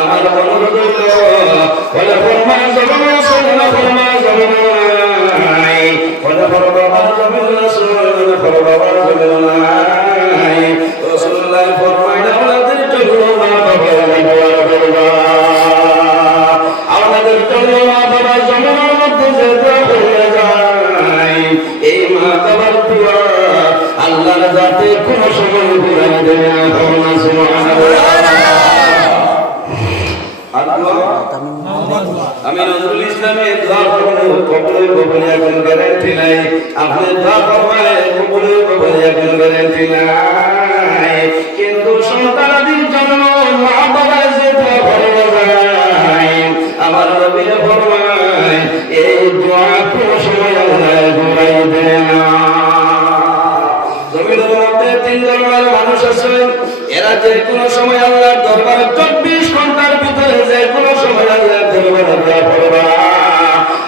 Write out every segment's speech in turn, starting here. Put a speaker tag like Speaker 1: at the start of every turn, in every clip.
Speaker 1: আমার অনুরোধ হইল বলে ফরমা জমিন করব কবরে কবরে এখন গ্যারান্টি নাই আপনি দোয়া করবেন কবরে কবরে এখন গ্যারান্টি নাই কিন্তু সন্তানাদির জন্য বাবা যে কোন সময় আল্লাহ ঘুরাই চব্বিশ ঘণ্টার ভিতরে যে কোনো সময় আল্লাহর দরবারে আল্লাহ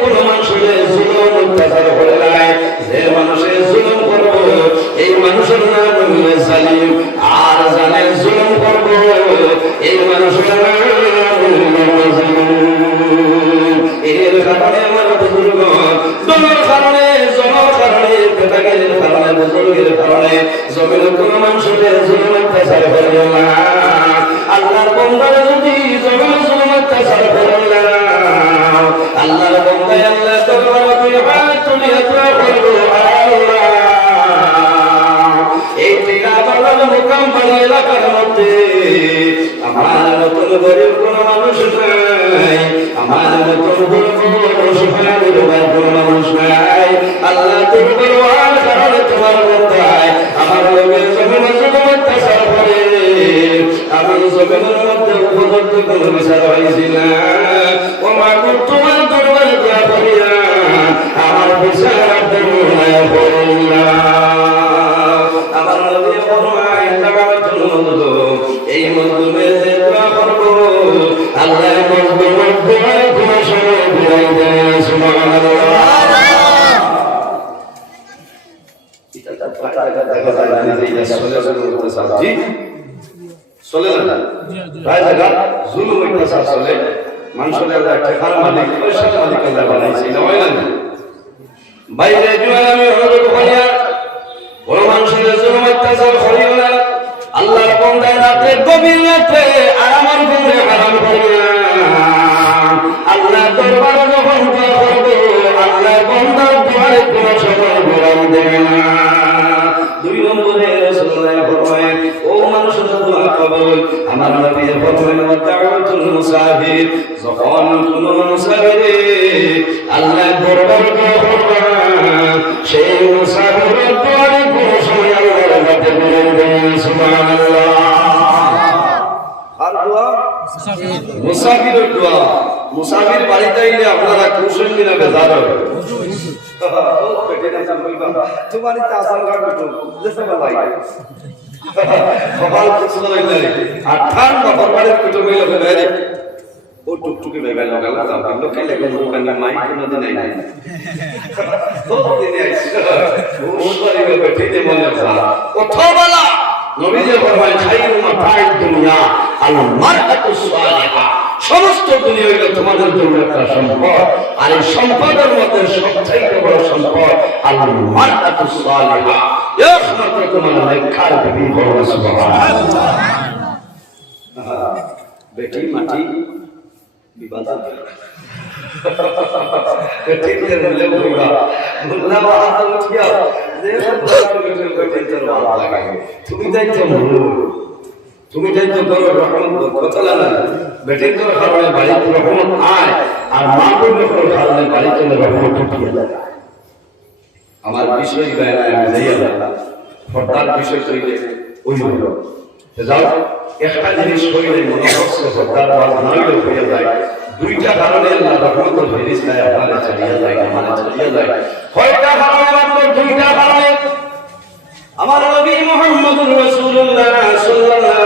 Speaker 1: কোন মানুষের জুলুম অত্যাচার করে এই মানুষের নাম জালিম। এই মানুষের নাম এর কারণে আমার বুজুর্গ দলের কারণে জনের কারণে কোন মানুষের জুলুম অত্যাচার করবে না আমার মতন গরিব কোন মানুষ নাই, আমার মতন গরিব কোন মানুষ নাই। আল্লাহ, তুমি বলবার কারণে তোমার মন্দায় আমার কোন চলে না প্রায় জায়গা জুলুম অত্যাচার চলে মানুষের আল্লাহ ঠেকার মালিক পয়সার মালিক বানাইছে এটা হয় না বাইরে জুয়াল আমি অনুরোধ করিয়া কোন মানুষের জুলুম অত্যাচার করিও না। আল্লাহর বন্দায় রাতে গভীর রাতে আর আমার ঘুমে আরাম তোমার ইচ্ছা আসাম কার কুটুম দেশে সকাল কিছু নাই আর ঠান্ডা বাড়ির কুটুম হইলে ও টুকটুকে বেবে লাগাল দাম কিন্তু কে লেগে দোকানে মাই কোনো দিন নাই। তো দিন আইছে ও বাড়ি বেবে ঠিক মনে যা ওঠোবালা নবীজি ফরমায় খাইরু মাতাইদ দুনিয়া আল মারআতু সালিহা। সমস্ত দুনিয়া হইল তোমাদের জন্য একটা সম্পদ। আর এই সম্পদের মধ্যে সবচেয়ে বড় সম্পদ আল মারআতু সালিহা। একমাত্র তোমার লেখার দেবী বড় সুবহানাল্লাহ। বেটি, মাটি বিবাদ বেটি কে বলবা, বললা বাবা উঠিয়া। যে বেটেন বেটেন তোর ভালো লাগে তুমি যাই তো তুমি যাই তো করো রহমত কথা না। বেটেন তোর কারণে বাড়িতে রহমত আয়, আর মা বোন তোর কারণে বাড়িতে রহমত ঢুকিয়ে যায় আমার বিষয় গায়ে আমি যাইয়া পর্দার বিষয় তৈরি ওই হলো। যাও, একটা জিনিস হইলে মনে হচ্ছে বাদ নইলে হইয়া যায়। দুইটা কারণে আল্লাহ রহমত ফেরিস্তায় আপনারা চালিয়ে যায় আমাদের চালিয়ে যায়। কয়টা কারণে মাত্র? দুইটা কারণে। আমার নবী মুহাম্মদুর রাসূলুল্লাহ সাল্লাল্লাহু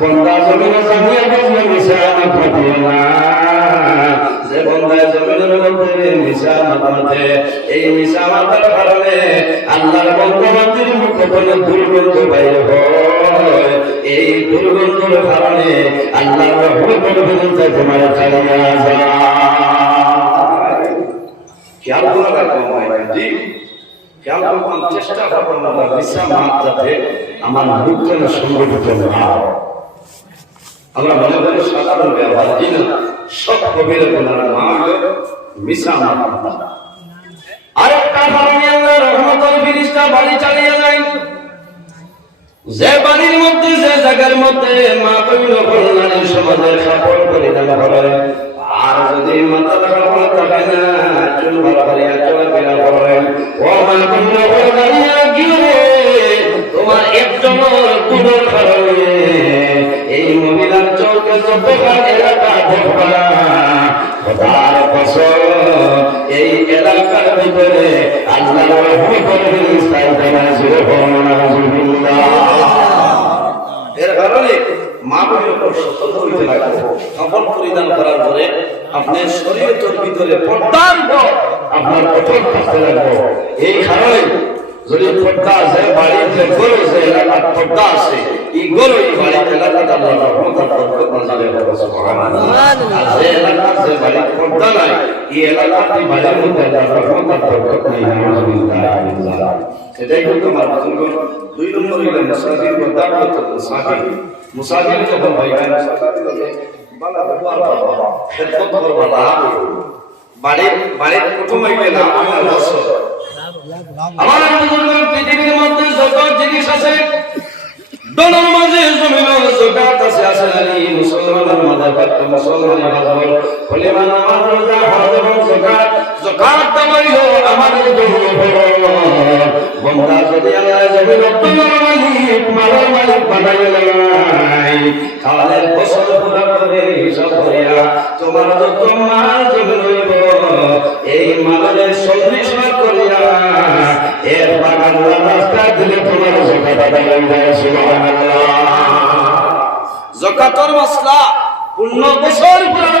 Speaker 1: বন্দা জমিনে জানিয়ে বুঝলে মিশা মাথা দিও না। যে বন্দায় জমিনের মধ্যে মিশা মাথাতে এই মিশা মাথার কারণে আল্লাহর বন্ধবান্তির মুখ কোনো দুর্গন্ধ বাইরে এই দুর্গন্ধের কারণে আল্লাহর রহমতের বিরুদ্ধে তোমার চালিয়ে যায়। খেয়াল করা কম চেষ্টা করতাম আমার মুখের সংগঠিত না। আমরা মনে করি সাধারণ ব্যবহার জি না সব কবির গুণার মা হলো মিশা মাত আরেকটা কারণে আল্লাহ রহমতের ফিরিস্তা বাড়ি চালিয়ে যায়। যে বাড়ির মধ্যে, যে জায়গার মধ্যে মা কবির কল্যাণের সমাজের সাফল করে আর যদি মাথা কাপড় থাকে না, চুল ভালো চলাফেরা করেন ও মা কবির কল্যাণিয়া গিয়ে কারণে এই মহিলার চৌকে চোখের এলাকা ধরবা তার ফসল এই এলাকার ভিতরে আল্লাহ মা বোনের উপর সতর্ক হইতে লাগবে। কাপড় পরিধান করার পরে আপনার শরীরের ভিতরে পর্দার আপনার এই কারণে যদি পর্দা আছে, বাড়িতে গরু আছে, এলাকার পর্দা আছে, এই গরু এই বাড়িতে এলাকাতে আল্লাহ রহমতের বরকত নাজিল হবে, সুবহানাল্লাহ। আর যে এলাকার যে বাড়িতে পর্দা নাই, এই এলাকাতে বাড়ির মধ্যে আল্লাহ রহমতের বরকত নাই, নাউজুবিল্লাহ এটাই কিন্তু বাড়ির বাড়ির প্রথম হইলে আমার পৃথিবীর মধ্যে যত জিনিস আছে দলের মাঝে জমিন জগাত আছে মুসলমানের পাত্র মুসলমানের এবং জগাত দামাইল আমাদের জন্য বন্ধা যদি আল্লাহ তোমার মালিক মালার মালিক নাই, তাহলে ফসল পুরা করে হিসাব করিয়া মাল জমি রইব। এই মালের চল্লিশ করিয়া এর বাগান রাস্তা দিলে তোমার জকাত হয়ে যায় জকাতর মশলা পূর্ণ বছর পুরানো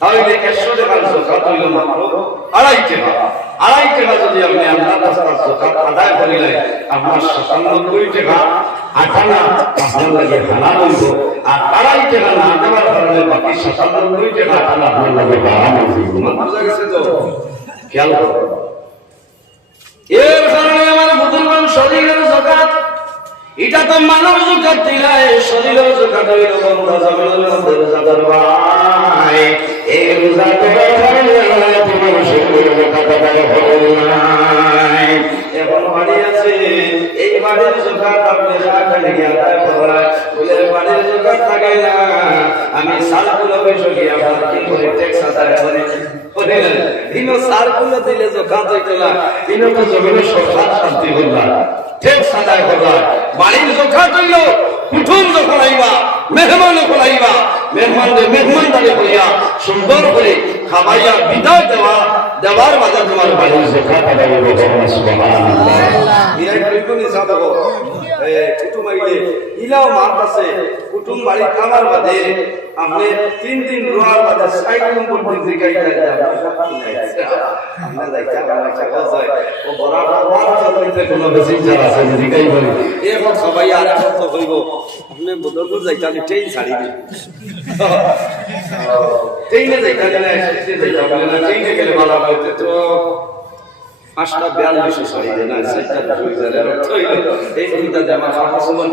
Speaker 1: তাহলে একশো টাকার জোকাত হইল মাত্র আড়াই টাকা আড়াই টাকা যদি আপনি আল্লাহ রাস্তার জোকাত আদায় করিলে আপনার সাতানব্বই টাকা আটানা আপনার লাগে হালাল হইব আর আড়াই টাকা না দেওয়ার কারণে বাকি সাতানব্বই টাকা আটানা আপনার লাগে হারাম হইব খেয়াল করো। এর কারণে আমার বুজুর্গান শরীরের জকাত এটা তো মানব জোকাত দিলাই শরীরের জোকাত হইল বন্ধ মধ্যে রোজাদার ভাই। এই রোজা কারণে আল্লাহ তোমার শরীরের জোকাত আদায় হলো নাই এখন বাড়ি আছে, এই বাড়ির জোকাত আপনি বাড়ির থাকে না, আমি সালগুলো বসে গিয়ে আপনার কি করে ট্যাক্স আদায় করে? দিন সারগুলো দিলে হইতো না দিন তো জমিনের শান্তি করলা ঠিক সাদায় করলা বাড়ির জোকাত হইল কুটুম যখন আইবা, মেহমান আইবা, মেহমানদের মেহমানদারি করিয়া সুন্দর করে খাবাইয়া বিদায় দেওয়া, দেওয়ার মাঝে তোমার বাড়ির আইলে, ইলাও মাত আছে, কুটুম বাড়ি খাবার বাদে আপনি তিন দিন রোয়ার বাদে আমরা যাইতা আমরা চাকা যায় ও বরাবর চলতে কোনো বেশি জায়গা আছে জিগাই বলি। এখন সবাই আর এখন তো কইব আপনি বদরপুর যাইতা আমি ট্রেন ছাড়ি দিই ট্রেনে যাইতা ট্রেনে গেলে ভালো হইতে তো পাঁচটা বিয়াল্লিশে না চারটা এই দিলা সময়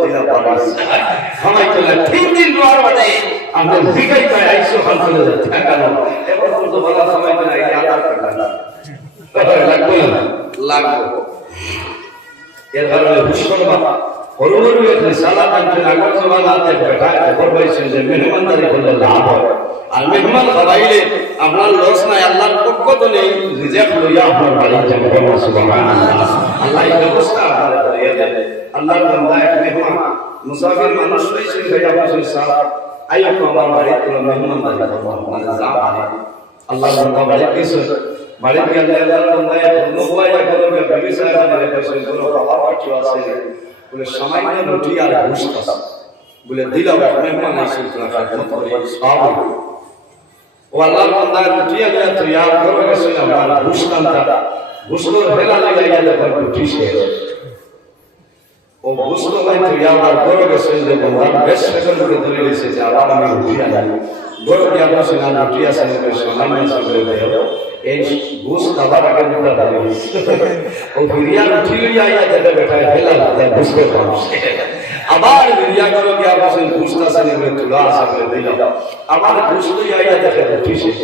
Speaker 1: তিন দিন আমরা বিকাই আইসো তো সময় আধার কার্ড লাগবে। লাগবে। এর কারণে হুশন বাবা হরুমরু এক রিসালা কাঞ্চন আগর জমানাতে বেটায় খবর পাইছেন যে মেহমানদারি করলে মেহমান খাবাইলে আপনার লস নাই, আল্লাহর পক্ষ তো আল্লাহ এক মেহমান, মুসাফির মানুষ রয়েছে ভাইয়া বসে সাহেব আইও তো আমার বাড়ি কোনো মেহমানদারি করব মানে বাড়ি বান্দা বাড়ি কিছু গেলে আল্লাহর বান্দা এক নবুয়া বিবি সাহেব আমাদের কাছে কোনো খাবার কিছু আছে বলে, সামান্য রুটি আর ঘুষ আছে। বলে, দিলাম মেহমান আসে তোরা খেদমত করে সব ও আল্লাহর বান্দা রুটি আলিয়া তো ইয়ার ঘরে গেছে ঘুষ কান্তা ঘুষ ফেলা লাগাইয়া দেখো রুটি শেষ ও ঘুষ তো নাই তো ইয়ার আর ঘরে গেছে যে বান্দা বেশ সেকেন্ড ধরে গেছে যে, আবার আমি রুটি আনি। ঘরে গিয়া বসে না রুটি আছে সামান্য এই ঘুষ খাবার আগে দুটা দাবি ও বিরিয়া রুটি আইয়া দেখে বেটায় ফেলা লাগে বুঝতে আবার বিরিয়া করে, গিয়া বসে ঘুষ আছে না বলে, তুলা আছে বলে দিলাম। আবার ঘুষ লইয়া আইয়া দেখে রুটি শেষ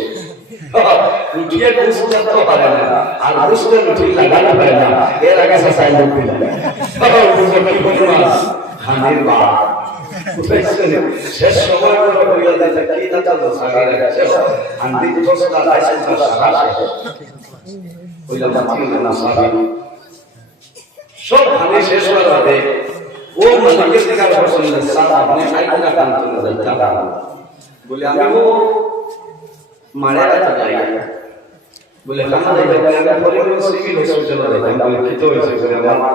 Speaker 1: রুটিয়ে ঘুষ তো পারে না, আর ঘুষতে রুটি লাগানো পারে না। এর আগে সে সাইড দিল বুঝতে খানির বা শেষ সময় করে কইয়া দিতে কি না তো সাগা রাখছে আন্দি তোসটা লাইসেন্স সারা কইলা বাতি না সাবি সব খানি শেষ হওয়ার বাদে ও মালিকের দিকে পছন্দ সারা আপনি আইনা কান্ত না যাইতা বলে আমি ও মারা গেছে যাই বলে কামা আমি পরে সিভিল হসপিটালে যাইতাম বলে কি তো হইছে বলে আমার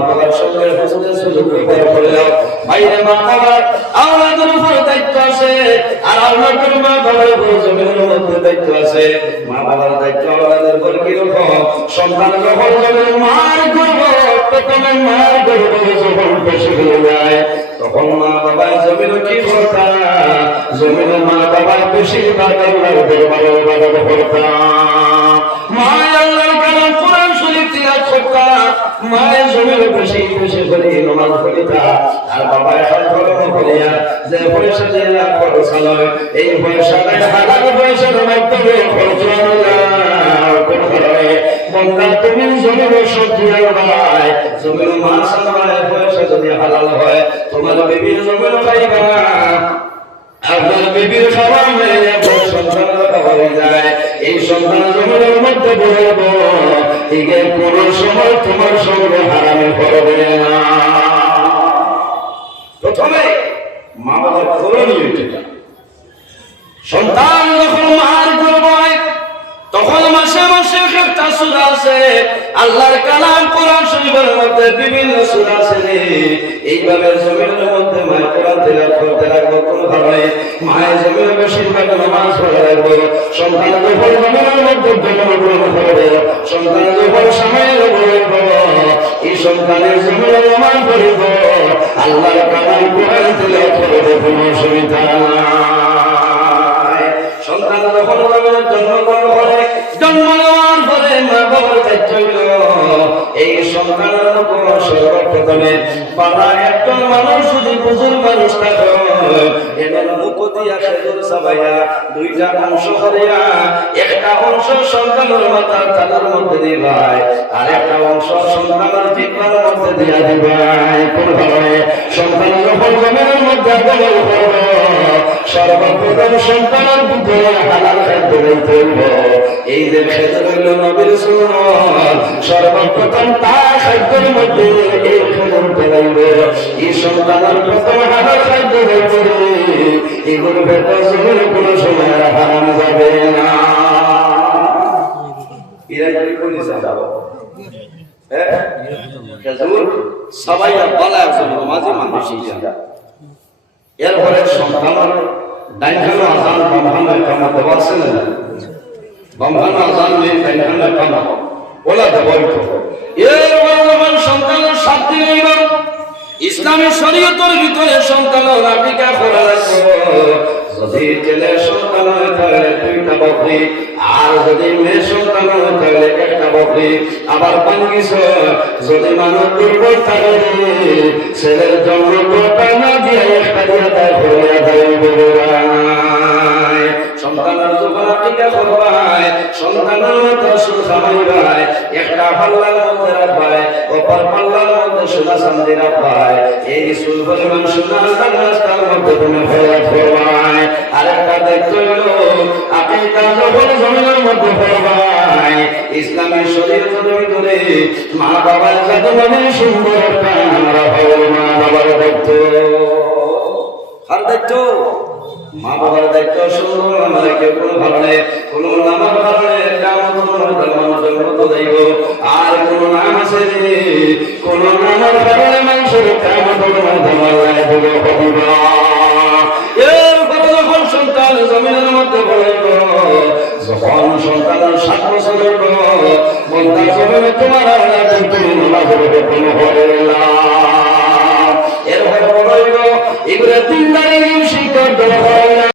Speaker 1: বাবার সঙ্গে হাসতে সুযোগ করে দাও বাইরে মা বাবার আওলাদের উপর দায়িত্ব আছে আর আওলাদের মা বাবার উপর দায়িত্ব আছে মা বাবার বেশি যায় তখন মা বাবা জমিন কি করতা জমিন মা বাবার বেশিরভাগ আল্লাহর কালাম কোরআন শরীফ মা জমিন বেশি বেশি করে নামাজ পড়িতা আর বাবা হাত ধরো করিয়া যে পয়সা দিয়ে খরচ হলো এই পয়সাটা হালাল পয়সা যদি হালাল হয়, তোমার বিবির জমিন খাইবা আপনার বিবির যায় এই সন্তান জমিনের মধ্যে বলব এগে কোনো সময় তোমার সঙ্গে হারামে করবে না। প্রথমে মা বাবার করণীয় সন্তান যখন মার গর্ব হয় তখন একটা সুরা আছে। আল্লাহর কালাম কোরআন শরীফের মধ্যে বিভিন্ন সুরা আছে রে। এইভাবে জমিনের মধ্যে মায়ের কোরআন তেলাওয়াত করতে রাখব, কোন কারণে মায়ের জমিনে বেশিরভাগ নামাজ পড়ে রাখব। সন্তান যখন জমিনের মধ্যে জন্মগ্রহণ করবে। সন্তান যখন সময়ের উপরে এই সন্তানের জমিনে নামাজ পড়িব। আল্লাহর কালাম কোরআন তেলাওয়াত করবে, কোনো অসুবিধা নাই। সন্তান যখন জন্মগ্রহণ করে জন্ম নেওয়ার মা বাবার দায়িত্ব এই সন্তানের উপর সর্বপ্রথমে বাবা একজন মানুষ, যদি বুজুর মানুষ থাকে এমন মুখ দিয়া খেজুর সাবাইয়া দুইটা অংশ করিয়া একটা অংশ সন্তানের মাথার তালার মধ্যে দিবাই আর একটা অংশ সন্তানের জিব্বার মধ্যে দিয়া দিবাই কোন কারণে সন্তান যখন জমিনের মধ্যে আগমন করবে, সর্বপ্রথম সন্তানের বুদ্ধি হালাল খাদ্য লইতে হইব। এই যে খেজুর হইল নবীর সুন্নত, সর্বপ্রথম তার খাদ্যের মধ্যে এই খেজুর পেলাইব এই সন্তানের প্রথম হালাল খাদ্য লইতে এগুলো ভেতর জীবনে কোনো সময় হারাম যাবে না। যাব? হ্যাঁ? খেজুর সবাই বলা জন্য মাঝে মানুষই এরপরে সন্তান ডাইখানো আজান বামহানের কামা দেওয়া আছে না? বামহান আজান নেই ডাইখানের কামা ওলা দেওয়াই তো এরপরে যখন সন্তানের সাত দিন হইল ইসলামী শরীয়তের ভিতরে সন্তানের রাবিকা করা যদি ছেলে সন্তান হয় তাহলে দুইটা বকরি, আর যদি মেয়ে সন্তান হয় একটা বকরি, আবার পাঙ্গিস যদি মানুষ দুর্বল থাকে ছেলের জন্ম না দিয়ে একটা দিয়ে তাই ঘুরিয়া দেয় সন্তানের যখন টিকা একটা পাল্লার মধ্যে রাখবাই অপর পাল্লার এই সুল পরিমাণ সোনা রাস্তার মধ্যে তুমি ফেরা করবাই আর একটা দেখতে হলো, আপনি মধ্যে ফেরবাই ইসলামী শরীর ভিতরে মা বাবার যাতে সুন্দর একটা আমরা হব মা বাবার দায়িত্ব আর দায়িত্ব মা বাবার দায়িত্ব সুন্দর আমাদের কেউ কোনো কারণে কোনো নামার জন্ম দেব। আর কোনো নাম আছে কোনো নামের কারণে মানুষের এরপরে যখন সন্তান জমিনের মধ্যে পড়েব যখন সন্তানের তোমার আল্লাহ তুমি নামাজ পড়বে কোনো হবে এগুলো দিনদারের শিক্ষা দেওয়া